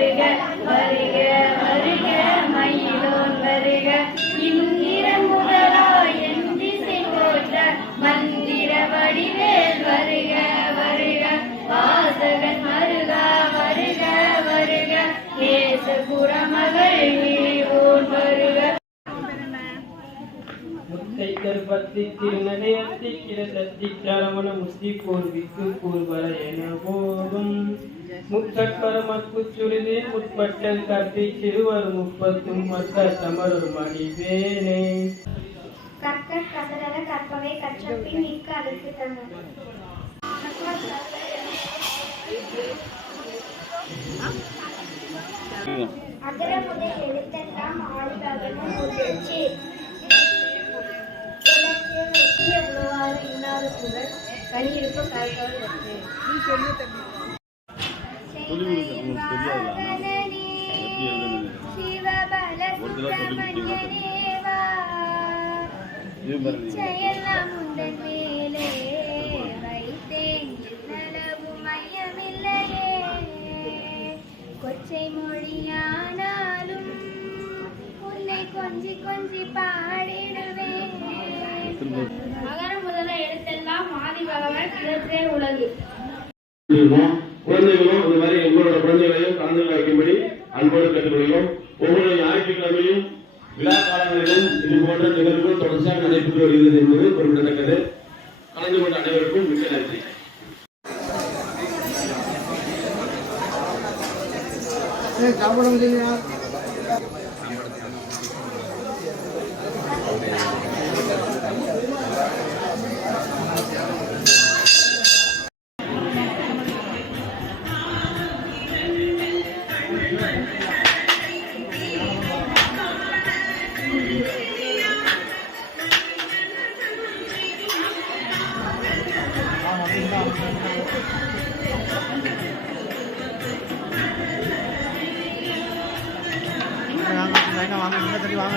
வருக வருக வருக மயிலோன் வருக இந்திர முதலாய் என் திசை போற்ற மந்திர வடிவேல் வருக வருக வாசகன் வருக வருக வருக தேசபுரமகள் வீரோன் வருக முத்தை கருப்பத்தி திருநடையத்தி கிரதத்தி கரமண முஸ்தி கோர்விக்கு கூர்வர என போதும் முக்கட்பரமக்குச்சுருதி முற்பட்டல் கற்பி சிறுவர் முப்பத்தும் மற்ற தமரர் மணிவேனே கற்கட் கசடர கற்பவை கற்றபின் மிக்க அதற்கு தரும் அகர முதல் எழுத்தெல்லாம் ஆதிபகவன் முதற்சி கனியிருப்பு காய்கோள் சிவபல சுப்பிரமணியனேவா இச்சையெல்லாம் உந்தன் மேலே வைத்தேன் நலவு மையமில்லையே கொச்சை மொழியானாலும் உன்னை கொஞ்சி கொஞ்சி பாடிடுவேன் மகர முதல எழுத்தெல்லாம் ஆதி பகவன் இதற்றே உலகு. குழந்தைகளும் இந்த மாதிரி உங்களோட குழந்தைகளையும் கலந்து வைக்கும்படி அன்போடு கேட்டுக்கொள்கிறோம். ஒவ்வொரு ஞாயிற்றுக்கிழமையும் விழா காலங்களிலும் இது போன்ற நிகழ்வுகள் தொடர்ச்சியாக நடைபெற்று வருகிறது என்பது குறிப்பிடத்தக்கது. கலந்து கொண்ட அனைவருக்கும் மிக்க நன்றி. வாங்க